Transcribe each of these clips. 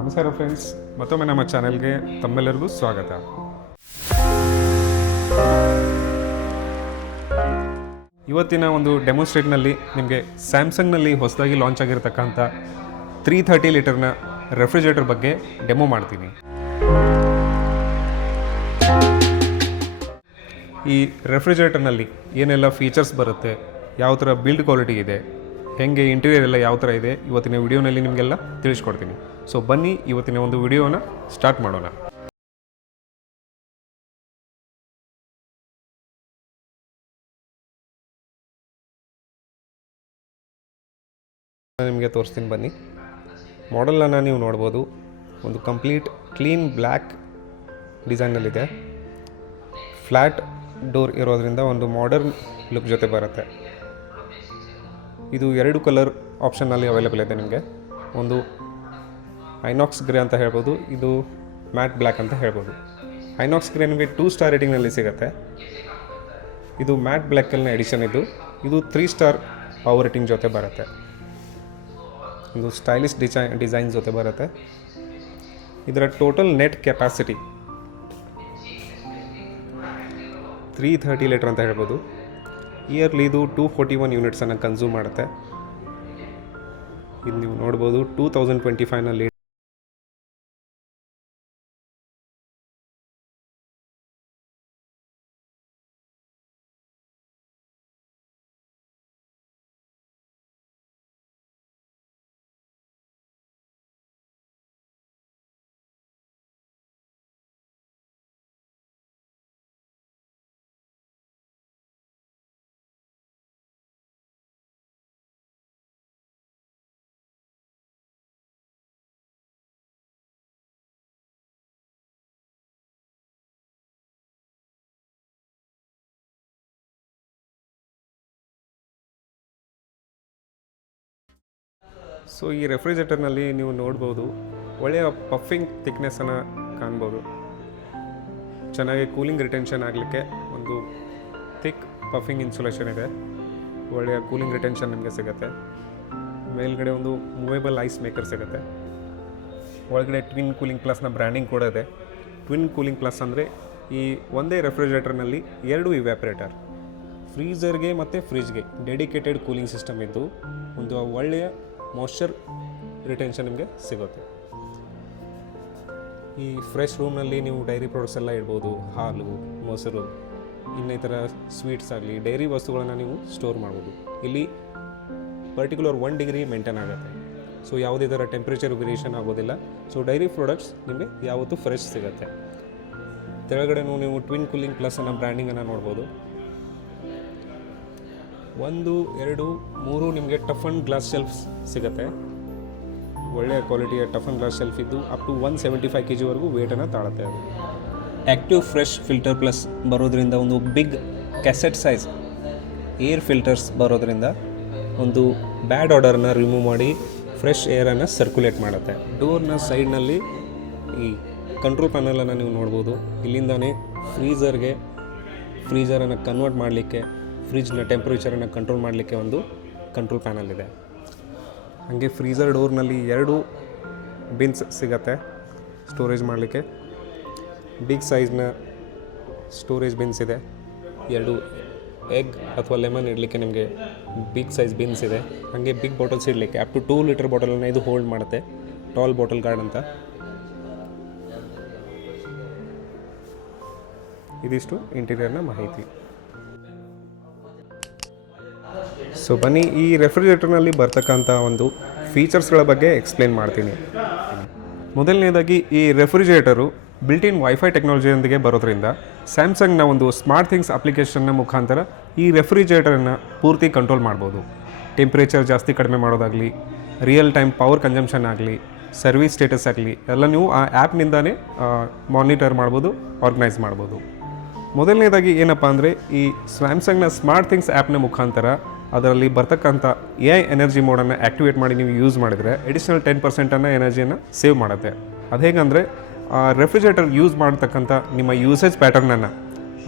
ನಮಸ್ಕಾರ ಫ್ರೆಂಡ್ಸ್ ಮತ್ತೊಮ್ಮೆ ನಮ್ಮ ಚಾನೆಲ್ಗೆ ತಮ್ಮೆಲ್ಲರಿಗೂ ಸ್ವಾಗತ. ಇವತ್ತಿನ ಒಂದು ಡೆಮೋಸ್ಟ್ರೇಟ್ನಲ್ಲಿ ನಿಮಗೆ ಸ್ಯಾಮ್ಸಂಗ್ನಲ್ಲಿ ಹೊಸದಾಗಿ ಲಾಂಚ್ ಆಗಿರತಕ್ಕಂಥ ತ್ರೀ ಥರ್ಟಿ ಲೀಟರ್ನ ರೆಫ್ರಿಜರೇಟರ್ ಬಗ್ಗೆ ಡೆಮೋ ಮಾಡ್ತೀನಿ. ಈ ರೆಫ್ರಿಜರೇಟರ್ನಲ್ಲಿ ಏನೆಲ್ಲ ಫೀಚರ್ಸ್ ಬರುತ್ತೆ, ಯಾವ ಥರ ಬಿಲ್ಡ್ ಕ್ವಾಲಿಟಿ ಇದೆ, ಹೇಗೆ ಇಂಟೀರಿಯರ್ ಎಲ್ಲ ಯಾವ ಥರ ಇದೆ, ಇವತ್ತಿನ ವಿಡಿಯೋನಲ್ಲಿ ನಿಮಗೆಲ್ಲ ತಿಳಿಸ್ಕೊಡ್ತೀನಿ. ಸೊ ಬನ್ನಿ ಇವತ್ತಿನ ಒಂದು ವಿಡಿಯೋನ ಸ್ಟಾರ್ಟ್ ಮಾಡೋಣ. ನಿಮಗೆ ತೋರಿಸ್ತೀನಿ ಬನ್ನಿ. ಮಾಡೆಲನ್ನು ನೀವು ನೋಡ್ಬೋದು. ಒಂದು ಕಂಪ್ಲೀಟ್ ಕ್ಲೀನ್ ಬ್ಲ್ಯಾಕ್ ಡಿಸೈನಲ್ಲಿದೆ ಫ್ಲ್ಯಾಟ್ ಡೋರ್ ಇರೋದ್ರಿಂದ ಒಂದು ಮಾಡರ್ನ್ ಲುಕ್ ಜೊತೆ ಬರುತ್ತೆ. ಇದು ಎರಡು ಕಲರ್ ಆಪ್ಷನ್ನಲ್ಲಿ ಅವೈಲೇಬಲ್ ಇದೆ ನಿಮಗೆ. ಒಂದು ಐನಾಕ್ಸ್ ಗ್ರೇ ಅಂತ ಹೇಳ್ಬೋದು, ಇದು ಮ್ಯಾಟ್ ಬ್ಲ್ಯಾಕ್ ಅಂತ ಹೇಳ್ಬೋದು. ಐನಾಕ್ಸ್ ಗ್ರೇ ನಿಮಗೆ ಟೂ ಸ್ಟಾರ್ ರೇಟಿಂಗ್ನಲ್ಲಿ ಸಿಗುತ್ತೆ. ಇದು ಮ್ಯಾಟ್ ಬ್ಲ್ಯಾಕಲ್ಲಿನ ಎಡಿಷನ್ ಇದು. ಇದು ತ್ರೀ ಸ್ಟಾರ್ ಪವರ್ ರೇಟಿಂಗ್ ಜೊತೆ ಬರುತ್ತೆ. ಇದು ಸ್ಟೈಲಿಶ್ ಡಿಸೈ ಡಿಸೈನ್ ಜೊತೆ ಬರುತ್ತೆ. ಇದರ total net capacity three thirty litre ಅಂತ ಹೇಳ್ಬೋದು. ಇಯರ್ಲಿ ಇದು ಟೂ ಫೋರ್ಟಿ ಒನ್ ಯೂನಿಟ್ಸನ್ನು ಕನ್ಸ್ಯೂಮ್ ಮಾಡುತ್ತೆ. ಇದು ನೀವು ನೋಡ್ಬೋದು ಟೂ ತೌಸಂಡ್ ಟ್ವೆಂಟಿ ಫೈವ್ನಲ್ಲಿ ಸೊ ಈ ರೆಫ್ರಿಜರೇಟರ್ನಲ್ಲಿ ನೀವು ನೋಡ್ಬೋದು ಒಳ್ಳೆಯ ಪಫಿಂಗ್ ಥಿಕ್ನೆಸ್ಸನ್ನು ಕಾಣ್ಬೋದು. ಚೆನ್ನಾಗಿ ಕೂಲಿಂಗ್ ರಿಟೆನ್ಷನ್ ಆಗಲಿಕ್ಕೆ ಒಂದು ಥಿಕ್ ಪಫಿಂಗ್ ಇನ್ಸುಲೇಷನ್ ಇದೆ. ಒಳ್ಳೆಯ ಕೂಲಿಂಗ್ ರಿಟೆನ್ಷನ್ ನಿಮಗೆ ಸಿಗುತ್ತೆ. ಮೇಲ್ಗಡೆ ಒಂದು ಮೂವೇಬಲ್ ಐಸ್ ಮೇಕರ್ ಸಿಗುತ್ತೆ. ಒಳಗಡೆ ಟ್ವಿನ್ ಕೂಲಿಂಗ್ ಪ್ಲಸ್ನ ಬ್ರ್ಯಾಂಡಿಂಗ್ ಕೂಡ ಇದೆ. ಟ್ವಿನ್ ಕೂಲಿಂಗ್ ಪ್ಲಸ್ ಅಂದರೆ ಈ ಒಂದೇ ರೆಫ್ರಿಜರೇಟರ್ನಲ್ಲಿ ಎರಡು ಇವ್ಯಾಪ್ರೇಟರ್ ಫ್ರೀಝರ್ಗೆ ಮತ್ತು ಫ್ರಿಜ್ಗೆ ಡೆಡಿಕೇಟೆಡ್ ಕೂಲಿಂಗ್ ಸಿಸ್ಟಮ್ ಇದ್ದು ಒಂದು ಒಳ್ಳೆಯ ಮಾಯ್ಶ್ಚರ್ ರಿಟೆನ್ಷನ್ ನಿಮಗೆ ಸಿಗುತ್ತೆ. ಈ ಫ್ರೆಶ್ ರೂಮ್ನಲ್ಲಿ ನೀವು ಡೈರಿ ಪ್ರಾಡಕ್ಟ್ಸ್ ಎಲ್ಲ ಇಡ್ಬೋದು, ಹಾಲು, ಮೊಸರು, ಇನ್ನಿತರ ಸ್ವೀಟ್ಸ್ ಆಗಲಿ ಡೈರಿ ವಸ್ತುಗಳನ್ನು ನೀವು ಸ್ಟೋರ್ ಮಾಡ್ಬೋದು. ಇಲ್ಲಿ ಪರ್ಟಿಕ್ಯುಲರ್ ಒನ್ ಡಿಗ್ರಿ ಮೇಂಟೈನ್ ಆಗುತ್ತೆ. ಸೊ ಯಾವುದೇ ಥರ ಟೆಂಪ್ರೇಚರ್ ವೇರಿಯೇಷನ್ ಆಗೋದಿಲ್ಲ. ಸೊ ಡೈರಿ ಪ್ರಾಡಕ್ಟ್ಸ್ ನಿಮಗೆ ಯಾವತ್ತೂ ಫ್ರೆಶ್ ಸಿಗುತ್ತೆ. ಕೆಳಗಡೆನೂ ನೀವು ಟ್ವಿನ್ ಕೂಲಿಂಗ್ ಪ್ಲಸ್ ಅನ್ನೋ ಬ್ರ್ಯಾಂಡಿಂಗನ್ನು ನೋಡ್ಬೋದು. ಒಂದು, ಎರಡು, ಮೂರು ನಿಮಗೆ ಟಫ್ ಅಂಡ್ ಗ್ಲಾಸ್ ಶೆಲ್ಫ್ಸ್ ಸಿಗುತ್ತೆ. ಒಳ್ಳೆಯ ಕ್ವಾಲಿಟಿಯ ಟಫ್ ಅಂಡ್ ಗ್ಲಾಸ್ ಶೆಲ್ಫ್ ಇದ್ದು up to one seventy five K ಜಿವರೆಗೂ ವೇಟನ್ನು ತಾಳುತ್ತೆ ಅದು. ಆ್ಯಕ್ಟಿವ್ ಫ್ರೆಶ್ ಫಿಲ್ಟರ್ ಪ್ಲಸ್ ಬರೋದ್ರಿಂದ ಒಂದು big cassette size air filters ಬರೋದರಿಂದ ಒಂದು ಬ್ಯಾಡ್ ಆರ್ಡರ್ನ ರಿಮೂವ್ ಮಾಡಿ ಫ್ರೆಶ್ ಏರನ್ನು ಸರ್ಕ್ಯುಲೇಟ್ ಮಾಡುತ್ತೆ. ಡೋರ್ನ ಸೈಡ್ನಲ್ಲಿ ಈ ಕಂಟ್ರೋಲ್ ಪ್ಯಾನಲನ್ನು ನೀವು ನೋಡ್ಬೋದು. ಇಲ್ಲಿಂದಾನೇ ಫ್ರೀಝರ್ಗೆ ಫ್ರೀಝರನ್ನು ಕನ್ವರ್ಟ್ ಮಾಡಲಿಕ್ಕೆ ಫ್ರಿಜ್ನ ಟೆಂಪ್ರೇಚರನ್ನು ಕಂಟ್ರೋಲ್ ಮಾಡಲಿಕ್ಕೆ ಒಂದು ಕಂಟ್ರೋಲ್ ಪ್ಯಾನಲ್ ಇದೆ. ಹಾಗೆ ಫ್ರೀಝರ್ ಡೋರ್ನಲ್ಲಿ ಎರಡು ಬಿನ್ಸ್ ಸಿಗತ್ತೆ ಸ್ಟೋರೇಜ್ ಮಾಡಲಿಕ್ಕೆ. ಬಿಗ್ ಸೈಜ್ನ ಸ್ಟೋರೇಜ್ ಬಿನ್ಸ್ ಇದೆ. ಎರಡು ಎಗ್ ಅಥವಾ ಲೆಮನ್ ಇಡಲಿಕ್ಕೆ ನಿಮಗೆ ಬಿಗ್ ಸೈಜ್ ಬಿನ್ಸ್ ಇದೆ. ಹಾಗೆ ಬಿಗ್ ಬಾಟಲ್ಸ್ ಇಡಲಿಕ್ಕೆ ಅಪ್ ಟು ಟೂ ಲೀಟರ್ ಬಾಟಲನ್ನು ಇದು ಹೋಲ್ಡ್ ಮಾಡುತ್ತೆ. ಟಾಲ್ ಬಾಟಲ್ ಗಾರ್ಡ್ ಅಂತ. ಇದಿಷ್ಟು ಇಂಟೀರಿಯರ್ನ ಮಾಹಿತಿ. ಸೊ ಬನ್ನಿ, ಈ ರೆಫ್ರಿಜರೇಟರ್ನಲ್ಲಿ ಬರ್ತಕ್ಕಂಥ ಒಂದು ಫೀಚರ್ಸ್ಗಳ ಬಗ್ಗೆ ಎಕ್ಸ್ಪ್ಲೇನ್ ಮಾಡ್ತೀನಿ. ಮೊದಲನೇದಾಗಿ, ಈ ರೆಫ್ರಿಜರೇಟರು ಬಿಲ್ಟ್ ಇನ್ ವೈಫೈ ಟೆಕ್ನಾಲಜಿಯೊಂದಿಗೆ ಬರೋದ್ರಿಂದ ಸ್ಯಾಮ್ಸಂಗ್ನ ಒಂದು ಸ್ಮಾರ್ಟ್ ಥಿಂಗ್ಸ್ ಅಪ್ಲಿಕೇಶನ್ನ ಮುಖಾಂತರ ಈ ರೆಫ್ರಿಜರೇಟರನ್ನು ಪೂರ್ತಿ ಕಂಟ್ರೋಲ್ ಮಾಡ್ಬೋದು. ಟೆಂಪ್ರೇಚರ್ ಜಾಸ್ತಿ ಕಡಿಮೆ ಮಾಡೋದಾಗಲಿ ರಿಯಲ್ ಟೈಮ್ ಪವರ್ ಕನ್ಸಂಪ್ಷನ್ ಆಗಲಿ ಸರ್ವಿಸ್ ಸ್ಟೇಟಸ್ ಆಗಲಿ ಎಲ್ಲ ನೀವು ಆ ಆ್ಯಪ್ನಿಂದಾನೇ ಮಾನಿಟರ್ ಮಾಡ್ಬೋದು ಆರ್ಗನೈಸ್ ಮಾಡ್ಬೋದು. ಮೊದಲನೇದಾಗಿ ಏನಪ್ಪ ಅಂದರೆ, ಈ ಸ್ಯಾಮ್ಸಂಗ್ನ ಸ್ಮಾರ್ಟ್ ಥಿಂಗ್ಸ್ ಆ್ಯಪ್ನ ಮುಖಾಂತರ ಅದರಲ್ಲಿ ಬರ್ತಕ್ಕಂಥ ಎ ಐ ಎನರ್ಜಿ ಮೋಡನ್ನು ಆ್ಯಕ್ಟಿವೇಟ್ ಮಾಡಿ ನೀವು ಯೂಸ್ ಮಾಡಿದರೆ ಎಡಿಷನಲ್ ಟೆನ್ ಪರ್ಸೆಂಟನ್ನು ಎನರ್ಜಿಯನ್ನು ಸೇವ್ ಮಾಡುತ್ತೆ. ಅದು ಹೇಗಂದರೆ ರೆಫ್ರಿಜರೇಟರ್ ಯೂಸ್ ಮಾಡ್ತಕ್ಕಂಥ ನಿಮ್ಮ ಯೂಸೇಜ್ ಪ್ಯಾಟರ್ನನ್ನು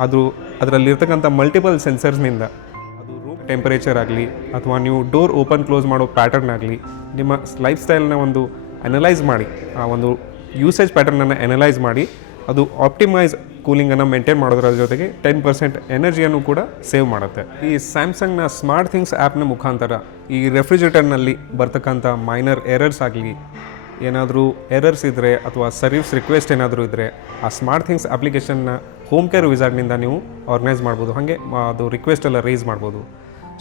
ಅದು ಅದರಲ್ಲಿರ್ತಕ್ಕಂಥ ಮಲ್ಟಿಪಲ್ ಸೆನ್ಸರ್ಸ್ನಿಂದ ಅದು ರೂಮ್ ಟೆಂಪರೇಚರ್ ಆಗಲಿ ಅಥವಾ ನೀವು ಡೋರ್ ಓಪನ್ ಕ್ಲೋಸ್ ಮಾಡೋ ಪ್ಯಾಟರ್ನ್ ಆಗಲಿ, ನಿಮ್ಮ ಲೈಫ್ ಸ್ಟೈಲ್ನ ಒಂದು ಅನಲೈಸ್ ಮಾಡಿ, ಆ ಒಂದು ಯೂಸೇಜ್ ಪ್ಯಾಟರ್ನನ್ನು ಅನಲೈಸ್ ಮಾಡಿ, ಅದು ಆಪ್ಟಿಮೈಸ್ ಕೂಲಿಂಗನ್ನು ಮೇಂಟೈನ್ ಮಾಡೋದ್ರ ಜೊತೆಗೆ ಟೆನ್ ಪರ್ಸೆಂಟ್ ಎನರ್ಜಿಯನ್ನು ಕೂಡ ಸೇವ್ ಮಾಡುತ್ತೆ. ಈ ಸ್ಯಾಮ್ಸಂಗ್ನ ಸ್ಮಾರ್ಟ್ ಥಿಂಗ್ಸ್ ಆ್ಯಪ್ನ ಮುಖಾಂತರ ಈ ರೆಫ್ರಿಜರೇಟರ್ನಲ್ಲಿ ಬರ್ತಕ್ಕಂಥ ಮೈನರ್ ಎರರ್ಸ್ ಆಗಲಿ, ಏನಾದರೂ ಎರರ್ಸ್ ಇದ್ದರೆ ಅಥವಾ ಸರ್ವಿಸ್ ರಿಕ್ವೆಸ್ಟ್ ಏನಾದರೂ ಇದ್ದರೆ ಆ ಸ್ಮಾರ್ಟ್ ಥಿಂಗ್ಸ್ ಅಪ್ಲಿಕೇಶನ್ನ ಹೋಮ್ ಕೇರ್ ವಿಸಾರ್ಡ್ನಿಂದ ನೀವು ಆರ್ಗನೈಸ್ ಮಾಡ್ಬೋದು. ಹಾಗೆ ಅದು ರಿಕ್ವೆಸ್ಟ್ ಎಲ್ಲ ರೈಸ್ ಮಾಡ್ಬೋದು.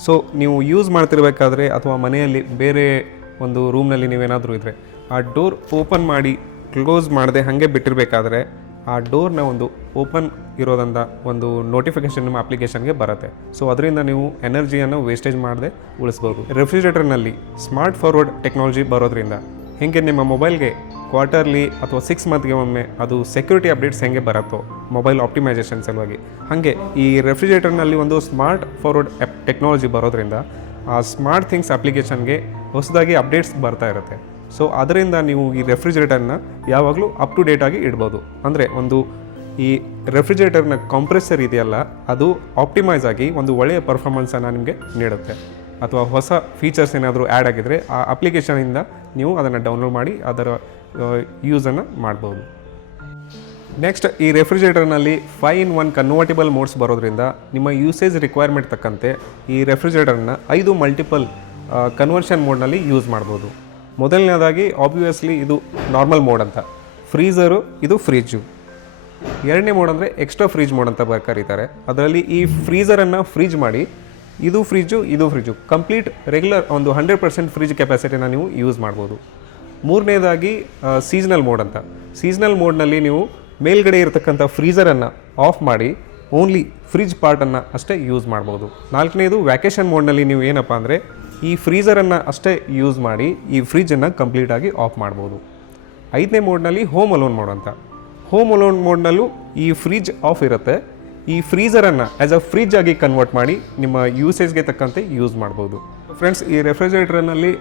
ಸೊ ನೀವು ಯೂಸ್ ಮಾಡ್ತಿರ್ಬೇಕಾದ್ರೆ ಅಥವಾ ಮನೆಯಲ್ಲಿ ಬೇರೆ ಒಂದು ರೂಮ್ನಲ್ಲಿ ನೀವೇನಾದರೂ ಇದ್ದರೆ ಆ ಡೋರ್ ಓಪನ್ ಮಾಡಿ ಕ್ಲೋಸ್ ಮಾಡದೆ ಹಾಗೆ ಬಿಟ್ಟಿರಬೇಕಾದ್ರೆ ಆ ಡೋರ್ನ ಒಂದು ಓಪನ್ ಇರೋದಂಥ ಒಂದು ನೋಟಿಫಿಕೇಶನ್ ನಿಮ್ಮ ಅಪ್ಲಿಕೇಶನ್ಗೆ ಬರುತ್ತೆ. ಸೊ ಅದರಿಂದ ನೀವು ಎನರ್ಜಿಯನ್ನು ವೇಸ್ಟೇಜ್ ಮಾಡದೆ ಉಳಿಸ್ಬೋದು. ರೆಫ್ರಿಜರೇಟರ್ನಲ್ಲಿ ಸ್ಮಾರ್ಟ್ ಫಾರ್ವರ್ಡ್ ಟೆಕ್ನಾಲಜಿ ಬರೋದ್ರಿಂದ ಹೇಗೆ ನಿಮ್ಮ ಮೊಬೈಲ್ಗೆ ಕ್ವಾರ್ಟರ್ಲಿ ಅಥವಾ ಸಿಕ್ಸ್ ಮಂತ್ಗೆ ಒಮ್ಮೆ ಅದು ಸೆಕ್ಯೂರಿಟಿ ಅಪ್ಡೇಟ್ಸ್ ಹೆಂಗೆ ಬರುತ್ತೋ ಮೊಬೈಲ್ ಆಪ್ಟಿಮೈಸೇಷನ್ ಸಲುವಾಗಿ. ಹಾಗೆ ಈ ರೆಫ್ರಿಜರೇಟರ್ನಲ್ಲಿ ಒಂದು ಸ್ಮಾರ್ಟ್ ಫಾರ್ವರ್ಡ್ ಟೆಕ್ನಾಲಜಿ ಬರೋದ್ರಿಂದ ಆ ಸ್ಮಾರ್ಟ್ ಥಿಂಗ್ಸ್ ಅಪ್ಲಿಕೇಶನ್ಗೆ ಹೊಸದಾಗಿ ಅಪ್ಡೇಟ್ಸ್ ಬರ್ತಾ ಇರುತ್ತೆ. ಸೊ ಅದರಿಂದ ನೀವು ಈ ರೆಫ್ರಿಜರೇಟರ್ನ ಯಾವಾಗಲೂ ಅಪ್ ಟು ಡೇಟ್ ಆಗಿ ಇಡ್ಬೋದು. ಅಂದರೆ ಒಂದು ಈ ರೆಫ್ರಿಜರೇಟರ್ನ ಕಾಂಪ್ರೆಸರ್ ಇದೆಯಲ್ಲ, ಅದು ಆಪ್ಟಿಮೈಸ್ ಆಗಿ ಒಂದು ಒಳ್ಳೆಯ ಪರ್ಫಾರ್ಮೆನ್ಸನ್ನು ನಿಮಗೆ ನೀಡುತ್ತೆ. ಅಥವಾ ಹೊಸ ಫೀಚರ್ಸ್ ಏನಾದರೂ ಆ್ಯಡ್ ಆಗಿದ್ದರೆ ಆ ಅಪ್ಲಿಕೇಶನಿಂದ ನೀವು ಅದನ್ನು ಡೌನ್ಲೋಡ್ ಮಾಡಿ ಅದರ ಯೂಸನ್ನು ಮಾಡ್ಬೋದು. ನೆಕ್ಸ್ಟ್ ಈ ರೆಫ್ರಿಜರೇಟರ್ನಲ್ಲಿ five in one convertible modes ಬರೋದ್ರಿಂದ ನಿಮ್ಮ ಯೂಸೇಜ್ ರಿಕ್ವೈರ್ಮೆಂಟ್ ತಕ್ಕಂತೆ ಈ ರೆಫ್ರಿಜರೇಟರ್ನ ಐದು ಮಲ್ಟಿಪಲ್ ಕನ್ವರ್ಷನ್ ಮೋಡ್ನಲ್ಲಿ ಯೂಸ್ ಮಾಡ್ಬೋದು. ಮೊದಲನೇದಾಗಿ ಆಬ್ವಿಯಸ್ಲಿ ಇದು ನಾರ್ಮಲ್ ಮೋಡ್ ಅಂತ. ಫ್ರೀಝರು ಇದು ಫ್ರಿಜ್ಜು ಎರಡನೇ ಮೋಡ್ ಅಂದರೆ ಎಕ್ಸ್ಟ್ರಾ ಫ್ರಿಜ್ ಮೋಡ್ ಅಂತ ಕರೀತಾರೆ. ಅದರಲ್ಲಿ ಈ ಫ್ರೀಝರನ್ನು ಫ್ರಿಜ್ ಮಾಡಿ, ಇದು ಫ್ರಿಜ್ಜು ಇದು ಫ್ರಿಜ್ಜು ಕಂಪ್ಲೀಟ್ ರೆಗ್ಯುಲರ್ ಒಂದು ಹಂಡ್ರೆಡ್ ಪರ್ಸೆಂಟ್ ಫ್ರಿಜ್ ಕೆಪಾಸಿಟಿನ ನೀವು ಯೂಸ್ ಮಾಡ್ಬೋದು. ಮೂರನೇದಾಗಿ ಸೀಸನಲ್ ಮೋಡ್ ಅಂತ. ಸೀಸ್ನಲ್ ಮೋಡ್ನಲ್ಲಿ ನೀವು ಮೇಲ್ಗಡೆ ಇರತಕ್ಕಂಥ ಫ್ರೀಝರನ್ನು ಆಫ್ ಮಾಡಿ ಓನ್ಲಿ ಫ್ರಿಜ್ ಪಾರ್ಟನ್ನು ಅಷ್ಟೇ ಯೂಸ್ ಮಾಡ್ಬೋದು. ನಾಲ್ಕನೇದು ವ್ಯಾಕೇಷನ್ ಮೋಡ್ನಲ್ಲಿ ನೀವು ಏನಪ್ಪ ಅಂದರೆ ಈ ಫ್ರೀಸರನ್ನು ಅಷ್ಟೇ ಯೂಸ್ ಮಾಡಿ ಈ ಫ್ರಿಜ್ಜನ್ನು ಕಂಪ್ಲೀಟಾಗಿ ಆಫ್ ಮಾಡ್ಬೋದು. ಐದನೇ ಮೋಡ್ನಲ್ಲಿ ಹೋಮ್ ಅಲೋನ್ ಮೋಡ್ ಅಂತ ಹೋಮ್ ಅಲೋನ್ ಮೋಡ್ನಲ್ಲೂ ಈ ಫ್ರಿಜ್ ಆಫ್ ಇರುತ್ತೆ. ಈ ಫ್ರೀಸರನ್ನು ಆ್ಯಸ್ ಅ ಫ್ರಿಜ್ ಆಗಿ ಕನ್ವರ್ಟ್ ಮಾಡಿ ನಿಮ್ಮ ಯೂಸೇಜ್ಗೆ ತಕ್ಕಂತೆ ಯೂಸ್ ಮಾಡ್ಬೋದು. ಫ್ರೆಂಡ್ಸ್, ಈ ರೆಫ್ರಿಜರೇಟರ್ನಲ್ಲಿ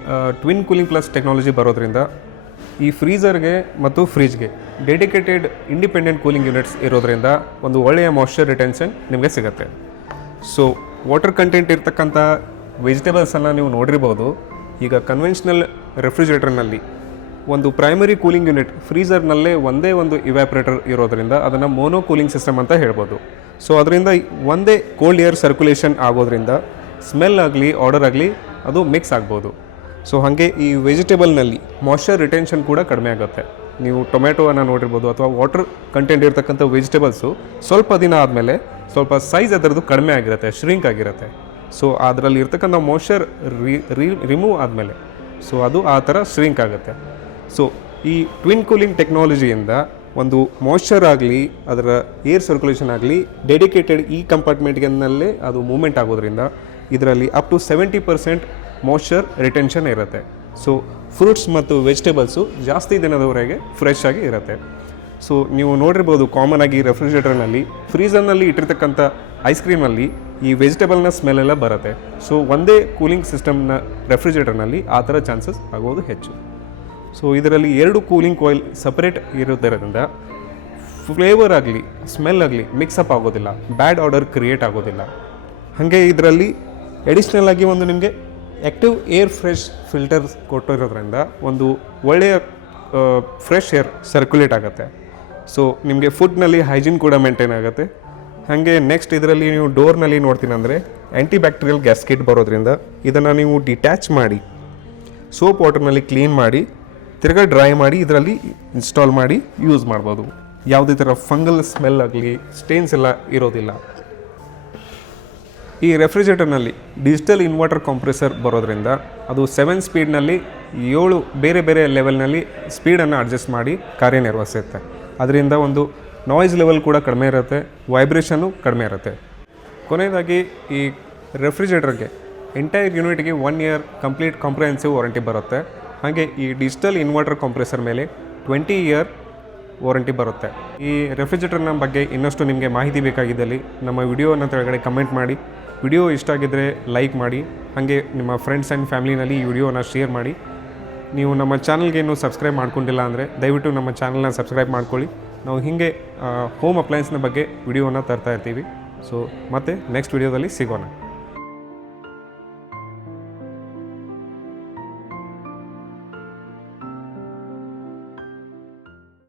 ಟ್ವಿನ್ ಕೂಲಿಂಗ್ ಪ್ಲಸ್ ಟೆಕ್ನಾಲಜಿ ಬರೋದ್ರಿಂದ ಈ ಫ್ರೀಸರ್ಗೆ ಮತ್ತು ಫ್ರಿಜ್ಗೆ ಡೆಡಿಕೇಟೆಡ್ ಇಂಡಿಪೆಂಡೆಂಟ್ ಕೂಲಿಂಗ್ ಯೂನಿಟ್ಸ್ ಇರೋದ್ರಿಂದ ಒಂದು ಒಳ್ಳೆಯ ಮಾಯ್ಶ್ಚರ್ ರಿಟೆನ್ಷನ್ ನಿಮಗೆ ಸಿಗುತ್ತೆ. ಸೊ, ವಾಟರ್ ಕಂಟೆಂಟ್ ಇರ್ತಕ್ಕಂಥ ವೆಜಿಟೇಬಲ್ಸನ್ನು ನೀವು ನೋಡಿರ್ಬೋದು. ಈಗ ಕನ್ವೆನ್ಷನಲ್ ರೆಫ್ರಿಜರೇಟರ್ನಲ್ಲಿ ಒಂದು ಪ್ರೈಮರಿ ಕೂಲಿಂಗ್ ಯೂನಿಟ್ ಫ್ರೀಸರ್ನಲ್ಲೇ ಒಂದೇ ಒಂದು ಇವ್ಯಾಪ್ರೇಟರ್ ಇರೋದರಿಂದ ಅದನ್ನು ಮೋನೋ ಕೂಲಿಂಗ್ ಸಿಸ್ಟಮ್ ಅಂತ ಹೇಳ್ಬೋದು. ಸೊ ಅದರಿಂದ ಒಂದೇ ಕೋಲ್ಡ್ ಏರ್ ಸರ್ಕ್ಯುಲೇಷನ್ ಆಗೋದ್ರಿಂದ ಸ್ಮೆಲ್ ಆಗಲಿ ಆರ್ಡರ್ ಆಗಲಿ ಅದು ಮಿಕ್ಸ್ ಆಗ್ಬೋದು. ಸೊ ಹಾಗೆ ಈ ವೆಜಿಟೇಬಲ್ನಲ್ಲಿ ಮಾಯ್ಶ್ಚರ್ ರಿಟೆನ್ಷನ್ ಕೂಡ ಕಡಿಮೆ ಆಗುತ್ತೆ. ನೀವು ಟೊಮೆಟೊವನ್ನು ನೋಡಿರ್ಬೋದು ಅಥವಾ ವಾಟರ್ ಕಂಟೆಂಟ್ ಇರ್ತಕ್ಕಂಥ ವೆಜಿಟೇಬಲ್ಸು ಸ್ವಲ್ಪ ದಿನ ಆದಮೇಲೆ ಸ್ವಲ್ಪ ಸೈಜ್ ಅದರದ್ದು ಕಡಿಮೆ ಆಗಿರುತ್ತೆ ಶ್ರಿಂಕ್ ಆಗಿರುತ್ತೆ. ಸೊ ಅದರಲ್ಲಿ ಇರ್ತಕ್ಕಂಥ ಮೋಶರ್ ರಿ ರಿಮೂವ್ ಆದಮೇಲೆ ಸೊ ಅದು ಆ ಥರ ಶ್ರಿಂಕ್ ಆಗುತ್ತೆ. ಸೊ ಈ ಟ್ವಿನ್ ಕೂಲಿಂಗ್ ಟೆಕ್ನಾಲಜಿಯಿಂದ ಒಂದು ಮಾಯ್ಶ್ಚರ್ ಆಗಲಿ, ಅದರ ಏರ್ ಸರ್ಕ್ಯುಲೇಷನ್ ಆಗಲಿ ಡೆಡಿಕೇಟೆಡ್ ಈ ಕಂಪಾರ್ಟ್ಮೆಂಟ್ಗೆನಲ್ಲೇ ಅದು ಮೂಮೆಂಟ್ ಆಗೋದ್ರಿಂದ ಇದರಲ್ಲಿ up to seventy percent moisture retention ಇರುತ್ತೆ. ಸೊ ಫ್ರೂಟ್ಸ್ ಮತ್ತು ವೆಜಿಟೇಬಲ್ಸು ಜಾಸ್ತಿ ದಿನದವರೆಗೆ ಫ್ರೆಶ್ ಆಗಿ ಇರುತ್ತೆ. ಸೊ ನೀವು ನೋಡಿರ್ಬೋದು ಕಾಮನ್ ಆಗಿ ರೆಫ್ರಿಜರೇಟರ್ನಲ್ಲಿ ಫ್ರೀಸರ್ನಲ್ಲಿ ಇಟ್ಟಿರ್ತಕ್ಕಂಥ ಐಸ್ ಕ್ರೀಮಲ್ಲಿ ಈ ವೆಜಿಟೇಬಲ್ನ ಸ್ಮೆಲ್ ಎಲ್ಲ ಬರುತ್ತೆ. ಸೊ ಒಂದೇ ಕೂಲಿಂಗ್ ಸಿಸ್ಟಮ್ನ ರೆಫ್ರಿಜರೇಟರ್ನಲ್ಲಿ ಆ ಥರ ಚಾನ್ಸಸ್ ಆಗೋದು ಹೆಚ್ಚು. ಸೊ ಇದರಲ್ಲಿ ಎರಡು ಕೂಲಿಂಗ್ ಕಾಯಿಲ್ ಸಪರೇಟ್ ಇರೋದರಿಂದ ಫ್ಲೇವರ್ ಆಗಲಿ ಸ್ಮೆಲ್ ಆಗಲಿ ಮಿಕ್ಸಪ್ ಆಗೋದಿಲ್ಲ. ಬ್ಯಾಡ್ ಆರ್ಡರ್ ಕ್ರಿಯೇಟ್ ಆಗೋದಿಲ್ಲ. ಹಾಗೆ ಇದರಲ್ಲಿ ಎಡಿಷ್ನಲ್ ಆಗಿ ಒಂದು ನಿಮಗೆ ಆ್ಯಕ್ಟಿವ್ ಏರ್ ಫ್ರೆಶ್ ಫಿಲ್ಟರ್ಸ್ ಕೊಟ್ಟಿರೋದ್ರಿಂದ ಒಂದು ಒಳ್ಳೆಯ ಫ್ರೆಶ್ ಏರ್ ಸರ್ಕ್ಯುಲೇಟ್ ಆಗುತ್ತೆ. ಸೊ ನಿಮಗೆ ಫುಡ್ನಲ್ಲಿ ಹೈಜೀನ್ ಕೂಡ ಮೇಂಟೈನ್ ಆಗುತ್ತೆ. ಹಾಗೆ ನೆಕ್ಸ್ಟ್ ಇದರಲ್ಲಿ ನೀವು ಡೋರ್ನಲ್ಲಿ ನೋಡ್ತೀನಿ ಅಂದರೆ ಆ್ಯಂಟಿ ಬ್ಯಾಕ್ಟೀರಿಯಲ್ ಗ್ಯಾಸ್ಕೆಟ್ ಬರೋದ್ರಿಂದ ಇದನ್ನು ನೀವು ಡಿಟ್ಯಾಚ್ ಮಾಡಿ ಸೋಪ್ ವಾಟರ್ನಲ್ಲಿ ಕ್ಲೀನ್ ಮಾಡಿ, ತಿರ್ಗಾ ಡ್ರೈ ಮಾಡಿ, ಇದರಲ್ಲಿ ಇನ್ಸ್ಟಾಲ್ ಮಾಡಿ ಯೂಸ್ ಮಾಡ್ಬೋದು. ಯಾವುದೇ ಥರ ಫಂಗಲ್ ಸ್ಮೆಲ್ ಆಗಲಿ ಸ್ಟೇನ್ಸ್ ಎಲ್ಲ ಇರೋದಿಲ್ಲ. ಈ ರೆಫ್ರಿಜರೇಟರ್ನಲ್ಲಿ ಡಿಜಿಟಲ್ ಇನ್ವರ್ಟರ್ ಕಾಂಪ್ರೆಸರ್ ಬರೋದ್ರಿಂದ ಅದು ಸೆವೆನ್ ಸ್ಪೀಡ್ನಲ್ಲಿ ಏಳು ಬೇರೆ ಬೇರೆ ಲೆವೆಲ್ನಲ್ಲಿ ಸ್ಪೀಡನ್ನು ಅಡ್ಜಸ್ಟ್ ಮಾಡಿ ಕಾರ್ಯನಿರ್ವಹಿಸುತ್ತೆ. ಅದರಿಂದ ಒಂದು ನಾಯ್ಸ್ ಲೆವೆಲ್ ಕೂಡ ಕಡಿಮೆ ಇರುತ್ತೆ ವೈಬ್ರೇಷನ್ನು ಕಡಿಮೆ ಇರುತ್ತೆ. ಕೊನೆಯದಾಗಿ ಈ ರೆಫ್ರಿಜರೇಟರ್ಗೆ ಎಂಟೈರ್ ಯೂನಿಟ್ಗೆ one year complete comprehensive warranty ಬರುತ್ತೆ. ಹಾಗೆ ಈ ಡಿಜಿಟಲ್ ಇನ್ವರ್ಟರ್ ಕಾಂಪ್ರೆಸರ್ ಮೇಲೆ ಟ್ವೆಂಟಿ ಇಯರ್ ವಾರಂಟಿ ಬರುತ್ತೆ. ಈ ರೆಫ್ರಿಜರೇಟರ್ನ ಬಗ್ಗೆ ಇನ್ನಷ್ಟು ನಿಮಗೆ ಮಾಹಿತಿ ಬೇಕಾಗಿದ್ದಲ್ಲಿ ನಮ್ಮ ವಿಡಿಯೋನ ಕೆಳಗಡೆ ಕಮೆಂಟ್ ಮಾಡಿ. ವಿಡಿಯೋ ಇಷ್ಟ ಆಗಿದ್ದರೆ ಲೈಕ್ ಮಾಡಿ, ಹಾಗೆ ನಿಮ್ಮ ಫ್ರೆಂಡ್ಸ್ ಆ್ಯಂಡ್ ಫ್ಯಾಮಿಲಿನಲ್ಲಿ ಈ ವಿಡಿಯೋನ ಶೇರ್ ಮಾಡಿ. ನೀವು ನಮ್ಮ ಚಾನಲ್ಗೆ ಇನ್ನೂ ಸಬ್ಸ್ಕ್ರೈಬ್ ಮಾಡ್ಕೊಂಡಿಲ್ಲ ಅಂದರೆ ದಯವಿಟ್ಟು ನಮ್ಮ ಚಾನಲ್ನ ಸಬ್ಸ್ಕ್ರೈಬ್ ಮಾಡ್ಕೊಳ್ಳಿ. ನಾವು ಹೀಗೆ ಹೋಮ್ ಅಪ್ಲಯನ್ಸ್ನ ಬಗ್ಗೆ ವಿಡಿಯೋನ ತರ್ತಾ ಇರ್ತೀವಿ. ಸೊ ಮತ್ತೆ ನೆಕ್ಸ್ಟ್ ವಿಡಿಯೋದಲ್ಲಿ ಸಿಗೋಣ.